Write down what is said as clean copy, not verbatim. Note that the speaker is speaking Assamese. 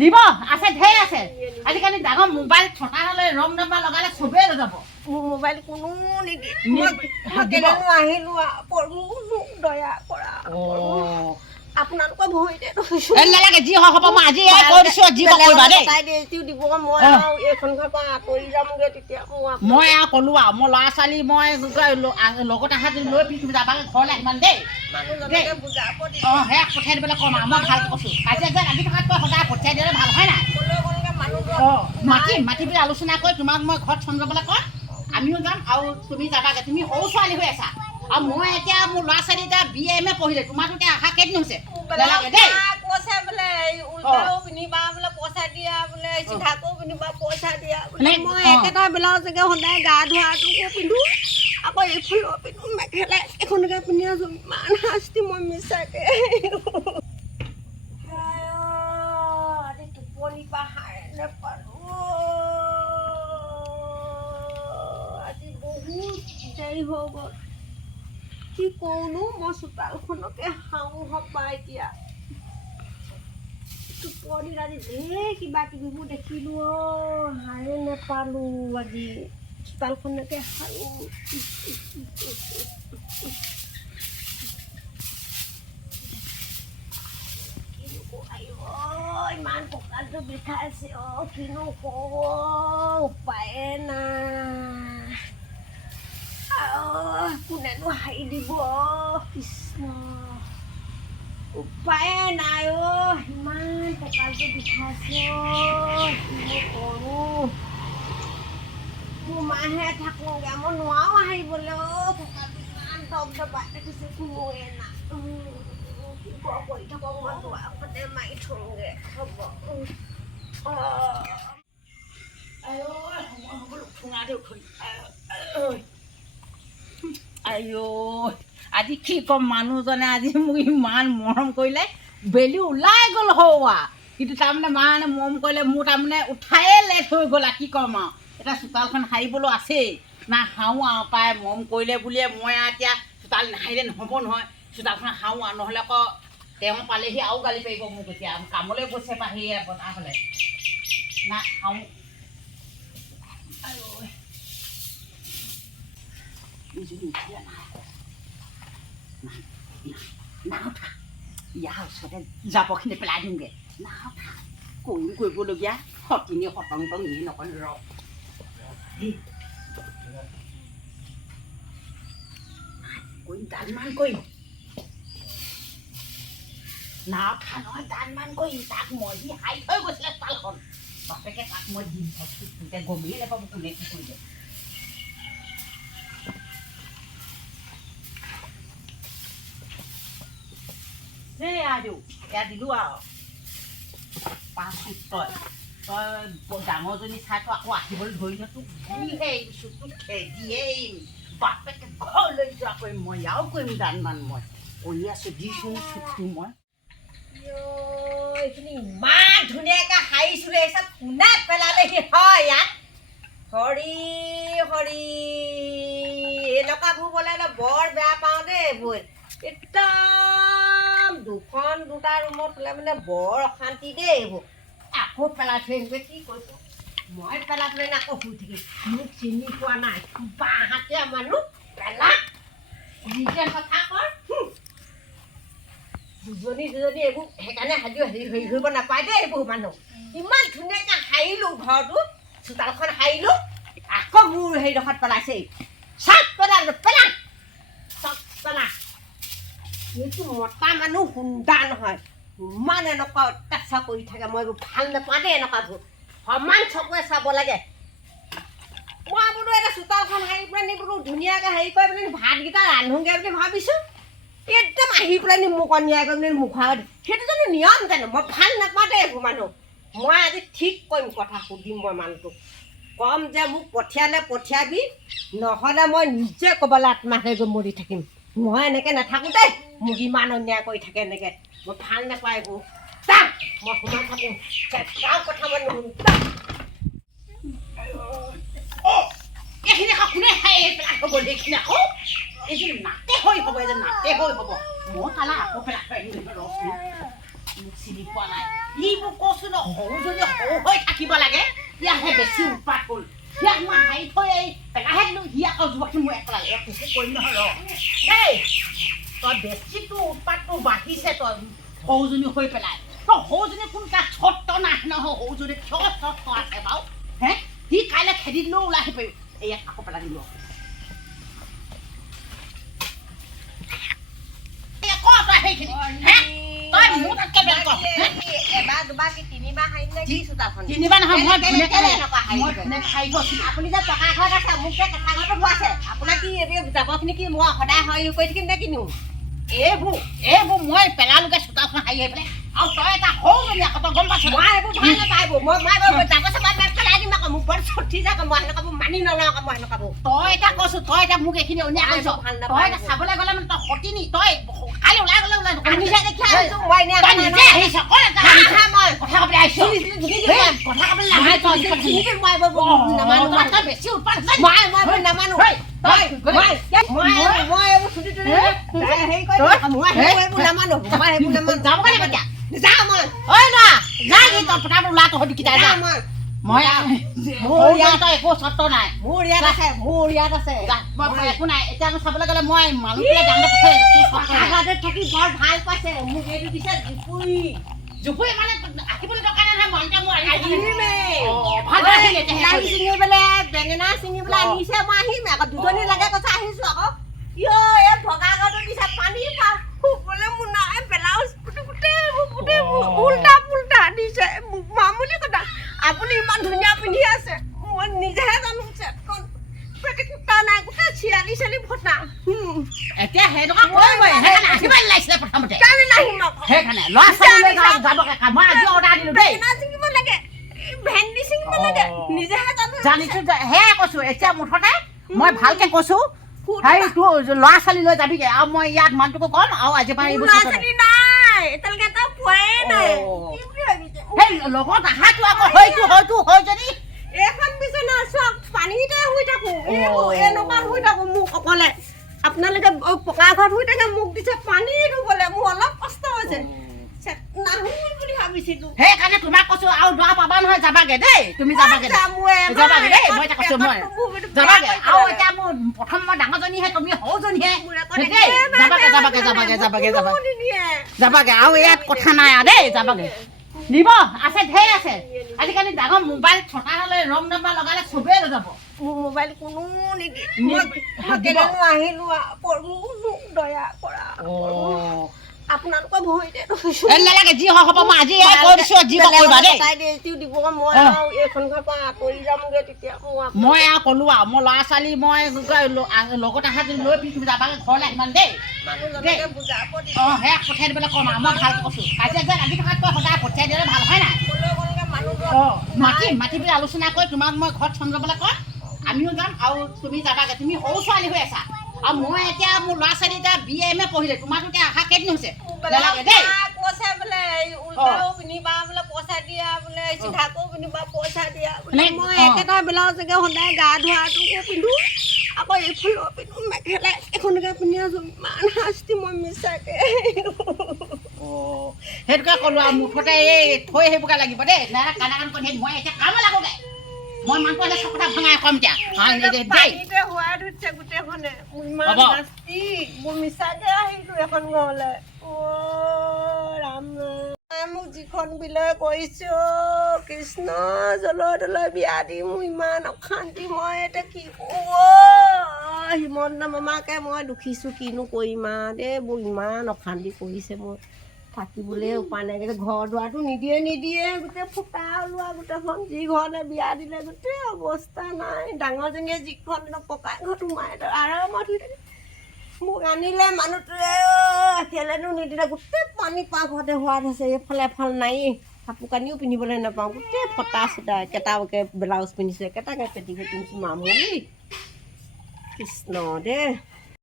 নিব আছে ঢেৰ আছে আজিকালি ডাঙৰ মোবাইল থকা হ'লে ৰং নাম্বাৰ লগালে চবেই লৈ যাব মোৰ মোবাইল কোনো নিদিয়ে মই আহিলো মোক দয়া কৰা আপোনালোকৰ ভৰিতে নালাগে যি হ'ব মই আজি কৈ দিছোঁ যি কৰিবা দেই দিব মই আৰু এইখন ঘৰৰ পৰা আঁতৰি যামগৈ তেতিয়া মই আৰু ক'লোঁ আৰু মই ল'ৰা ছোৱালী মই লগত আহা যদি লৈ পিছত যাবাগৈ ঘৰলৈ আহিমান দেই মানুহজনকে বুজাব অঁ সেয়া পঠিয়াই দিবলৈ ক'ম আৰু মই ভাল কৈছোঁ কাজিয়া যে লাগি থকাতকৈ সদায় পঠিয়াই দিলে ভাল হয় নাই অঁ মাতি পেলাই আলোচনা কৰি তোমাক মই ঘৰত ফোন কৰিবলৈ ক'ম আমিও যাম আৰু তুমি যাবাগৈ তুমি সৰু ছোৱালী হৈ আছা আৰু মই এতিয়া মোৰ ল'ৰা ছোৱালী এতিয়া BA পঢ়িলে তোমাৰতো এতিয়া অহা কেইদিন হৈছে নালাগে দেই পইচা বোলে উল্টাও পিন্ধিবা বোলে পইচা দিয়া বোলে চিধাকো পিন্ধিবা পইচা দিয়া বোলে মই একেটা ব্লাউজকে সদায় গা ধোৱাটোকো পিন্ধো আকৌ এইফালেও পিন্ধো মেখেলা এখনকে পিন্ধি আছো ইমান শাস্তি মই মিছাকে আজি টোপনি পৰা সাৰে নাপালো আজি বহুত দেৰি হৈ গ'ল কি কৰোঁনো মই চোতালখনকে খাওঁ হবা এতিয়া টোপনিত আজি ঢেৰ কিবা কিবিবোৰ দেখিলোঁ হাৰে নেপালোঁ আজি চোতালখনকে সাৰোঁ ইমান কঁকালটো বিষাইছে কিনো কৰোঁ উপায়ে নাই কোনেনো হাৰি দিব কৃষ্ণ উপায়ে নাই ইমান কঁকালটো বিষাইছে কিনো কৰোঁ মোৰ মাহে থাকোঁগৈ মই নোৱাৰো হাৰিবলৈ কঁকালটো ইমান দবদবাই দেখিছে কোনোৱে নাই কৰি থাকক মই দুৱাৰখনতে মাৰি থওঁগৈ হ'ব আইঅ আজি কি ক'ম মানুহজনে আজি মোক ইমান মৰম কৰিলে বেলি ওলাই গ'ল হৌৱা কিন্তু তাৰমানে মায়ে মৰম কৰিলে মোৰ তাৰমানে উঠায়ে লেট হৈ গ'ল কি ক'ম আৰু এতিয়া চোতালখন সাৰিবলৈ আছেই না সাৰোঁ আৰু পাই মৰম কৰিলে বুলিয়ে মই এতিয়া চোতাল নাসাৰিলে নহ'ব নহয় চোতালখন সাৰোঁ আৰু নহ'লে আকৌ তেওঁ পালেহি আৰু গালি পাৰিব মোক এতিয়া কামলৈ গৈছে পাহি বনাই হ'লে না সাৰোঁ ইয়াৰ ওচৰতে জাবৰখিনি পেলাই দিওঁগৈ কৰিবলগীয়া সতিনী সতংগ এনেই নকয় ৰ কৰিম দানমান কৰিম নাও থা নহয় দানমান কৰিম তাক মই দি হাই থৈ গৈছিলে তালখন বাপেকে তাক মই দিম গমেই নাপাব কোনে কি কৰিলে এয়া দিলোঁ আৰু 5 ফুট তই ডাঙৰজনী চাই তই আকৌ আহিবলৈ ধৰিলে তোক তোক খেদিয়েই বাপেকে ঘৰলৈ যোৱা কৰিম মই ইয়াও কৰিম দানমান মই কৰি আছোঁ দিছোঁ চুটটো মই এইখিনি ইমান ধুনীয়াকৈ সাৰিছিলোঁ এই চব কোনে পেলালেহি হয় ইয়াত হৰি হৰি এনেকুৱাবোৰ বোলে বৰ বেয়া পাওঁ দেই এইবোৰ একদম দুখন দুটা ৰুমত হ'লে মানে বৰ অশান্তি দেই এইবোৰ আকৌ পেলাই থৈ আহিব কি কৈছোঁ মই পেলাই থৈ আকৌ শুই থাকিম মোক চিনি পোৱা নাই বাহাতে মানুহ পেলা নিজে কথা কৰ দুজনী এইবোৰ সেইকাৰণে হেৰি কৰিব নাপায় দেই এইবোৰ মানুহ ইমান ধুনীয়াকৈ সাৰিলোঁ ঘৰটো চোতালখন সাৰিলোঁ আকৌ মোৰ হেৰিডোখৰত পেলাইছে চব পেলালোঁ পেলা চব পেলা এইটো মতা মানুহ সুন্দা নহয় ইমান এনেকুৱা অত্যাচাৰ কৰি থাকে মই এইবোৰ ভাল নাপাওঁ দেই এনেকুৱাবোৰ সমান চকুৱে চাব লাগে মই বোলো এটা চোতালখন সাৰি পেলাই নি বোলো ধুনীয়াকৈ হেৰি কৰি পেলাই ভাতকেইটা ৰান্ধোগৈ বুলি ভাবিছোঁ একদম আহি পেলাই নি মোক অন্যায় কৰি পেলাই মুখ আগত সেইটো জানো নিয়ম জানো মই ভাল নাপাওঁ দেই এইবোৰ মানুহ মই আজি ঠিক কৰিম কথা সুধিম মই মানুহটোক ক'ম যে মোক পঠিয়ালে পঠিয়াবি নহ'লে মই নিজে ক'বলৈ আত্মহত্যা কৰি মৰি থাকিম মই এনেকৈ নাথাকোঁ দেই মোক ইমান অন্যায় কৰি থাকে এনেকৈ মই ভাল নাপাওঁ এইবোৰ যাম মই সোমাই থাকোঁ কেতিয়াও কথা মই নুশুনো এইখিনি কোনে খাই পেলাই হ'ব এইখিনি আকৌ এইখিনি নাতে হৈ হ'ব এজন নাতে হৈ হ'ব মই কালা আকৌ পেলাই থৈ আহিম মোক চিনি বুজি পোৱা নাই ই মোক কৈছো ন সৰুজনী সৰু হৈ থাকিব লাগে ইয়াহে বেছি উৎপাত হ'ল ইয়াক মই হাৰি থৈ এই পেলাহে দিলোঁ সি আকৌ যুৱকী মই একলা একো কৰিম নহয় ৰ দেই তই বেছিটো উৎপাতটো বাঢ়িছে তই সৰুজনী হৈ পেলাই তই সৰুজনী কোন কা চৰ্ত নাই নহয় সৰুজনী কিয় চৰ্ত আছে বাৰু হে সি কাইলৈ খেদি দিলেও ওলাই আহি পাৰিব এয়াক আকৌ পেলাই দিলোঁ তিনিবাৰ নহয় মই আপুনি যে টকা ঘৰত আছে মোক যে কেঁচা ঘৰতো ভৰাইছে আপোনাৰ কি জাবৰখিনি কি মই সদায় হয় কৰি থাকিম নে কিনো এইবোৰ মই পেলালোকে চোতালখন হাৰি আহি পেলাই আৰু তই এটা সৰুজনী আকৌ তই গম পাইছ মই এইবোৰ ভাল নাপাব মই জাবৰ চাবৰ পেলাই দিম আকৌ মোক বৰ চঠি যাক মই সেনেকুৱা মানি নলওঁ আকৌ মই সেনেকুৱা তই এটা কৈছো তই এতিয়া মোক এইখিনি অন্যায় কৰিছ তই এতিয়া চাবলৈ গ'লে মানে তই সতিনি তই কালি ওলাই গ'লে ওলাই নিজে দেখি আহিছো মই নিজে আহিছ মই কথা ক'বলৈ আহিছো কথা ক'বলৈ নামানো তই বেছি উৎপাত মই নামানো একো নাই এতিয়া চাবলৈ গ'লে মই মানুহবিলাক থাকি বৰ ভাল পাইছে মোক এইটো দিছে জুপুৰি মানে আহিবলৈ দৰকাৰ নাই নহয় ছিঙি পেলাই বেঙেনা ছিঙি পেলাই আনিছে মই আহিম আকৌ দুজনী লাগে কৈছে আহিছো আকৌ ইয় এই ভগা ঘৰটো দিছে পানী পাওঁ শুবলৈ মোৰ নাই ব্লাউজ গোটেই উল্টা পুল্টা দিছে মামুলি কথা আপুনি ইমান ধুনীয়া পিন্ধি আছে মই নিজেহে জানো নাই গোটেই চিৰালি চালি ফটা এতিয়া সেইটকা কৰিবই সেইকাৰণে আহিব লাগিছিলে প্ৰথমতে কালি নাহিম আকৌ সেইকাৰণে ল'ৰা ছোৱালী যাব মই আজি অৰ্ডাৰ দিলোঁ দেই ছিঙিব লাগে ভেন্দি ছিঙিব লাগে নিজেহে জানো জানিছো হে কৈছো এতিয়া মুঠতে মই ভালকে কৈছো হেৰি তোৰ ল'ৰা ছোৱালী লৈ যাবিগে আৰু মই ইয়াত মানুহটোকো ক'ম আৰু আজিৰ পৰা এইবোৰ ল'ৰা ছোৱালী নাই এতিয়ালৈকে এটা পোৱাই নাই সেই লগত আহাটো আকৌ হয়তো হয় যদি এইখন বিচনা চব পানীতে শুই থাকো এনেকুৱা শুই থাকো মোক অকলে আপোনালোকে পকা ঘৰত শুই থাকে মোক দিছে পানী ধুবলৈ মোৰ অলপ কষ্ট হৈছে নাহো বুলি ভাবিছিলো সেইকাৰণে তোমাক কৈছো আৰু দৰা পাবা নহয় যাবাগে দেই তুমি যাবাগে দেই মই এতিয়া কৈছো মই যাবাগে আৰু এতিয়া মোৰ প্ৰথম মই ডাঙৰজনীহে তুমি সৰুজনীহে দেই যাবাগে আৰু ইয়াত কথা নাই আৰু দেই যাবাগে নিব আছে ঢেৰ আছে আজিকালি ডাঙৰ মোবাইল থকা হ'লে ৰং নাম্বাৰ লগালে চবেই লৈ যাব মোৰ মোবাইল কোনো নিদিয়ে আহিলো দয়া কৰা আপোনালোকৰ ভৰিতে নালাগে যি হ'ব মই আজি কৈ দিছো যি কৰিবা দেই দিব মই এইখন ঘৰৰ পৰা আঁতৰি যামগে তেতিয়া মই আৰু ক'লো আৰু মই ল'ৰা ছোৱালী মই লগত আহা যদি লৈ তুমি যাবাগে ঘৰলৈ আহিমান দেই অঁ সেয়া পঠিয়াই দিবলৈ ক'ম আৰু মই ভালকৈ কৈছোঁ কাজিয়া যে লাগি থকাতকৈ সদায় পঠিয়াই দিলে ভাল হয় নাই অঁ মাতি পেলাই আলোচনা কৰি তোমাক মই ঘৰত ফোন কৰিবলৈ কম আমিও যাম আৰু তুমি যাবাগে তুমি সৰু ছোৱালী হৈ আছা আৰু মই এতিয়া মোৰ ল'ৰা ছোৱালী এতিয়া BA MA পঢ়িলে তোমাৰতো এতিয়া অহা কেইদিন হৈছে নালাগে দেই কৈছে বোলে উল্টাও পিন্ধিবা বোলে পইচা দিয়া বোলে চিধাকো পিন্ধিবা পইচা দিয়া বোলে মই একেটা ব্লাউজকে সদায় গা ধোৱাটোকো পিন্ধো আকৌ এইফালেও পিন্ধো মেখেলা এখনকে পিন্ধি আছো ইমান শাস্তি মই মিছাকে সেইটোকে ক'লো আৰু মুঠতে এই থৈ আহিবগৈ লাগিব দেই নাৰা কাণা কাণ কৰি মই এতিয়া কাম লাগোগে মই মানুহটো আহিলে চব কথা ভঙাই ক'ম এতিয়া পানীতে হোৱাই ধৰিছে গোটেইখনে ইমান শাস্তি মোৰ মিছাকে আহিলো এখন ঘৰলৈ ৰাম মোক যিখন বিলয় কৰিছো কৃষ্ণ জলৈ তলৈ বিয়া দি মোৰ ইমান অশান্তি মই এতিয়া কি হিমন্ত মামাকে মই দুখিছো কিনো কৰিম দেই মোৰ ইমান অশান্তি কৰিছে মই থাকিবলৈ উপায় নাই ঘৰ দুৱাৰটো নিদিয়ে গোটেই ফুটা ওলোৱা গোটেইখন যি ঘৰতে বিয়া দিলে গোটেই অৱস্থা নাই ডাঙৰজনীয়ে যিখন পকা ঘৰত সোমাই আৰামত হৈ থাকে মোক আনিলে মানুহটোৱে কেলেনো নিদিলে গোটেই পানী পাওঁ ঘৰতে হোৱাত আছে এইফালে এফাল নাই কাপোৰ কানিও পিন্ধিবলৈ নাপাওঁ গোটেই ফটা চিটা একেটাকে ব্লাউজ পিন্ধিছোঁ একেটাকে পেটিকোট পিন্ধিছোঁ মামুলি কৃষ্ণ দেই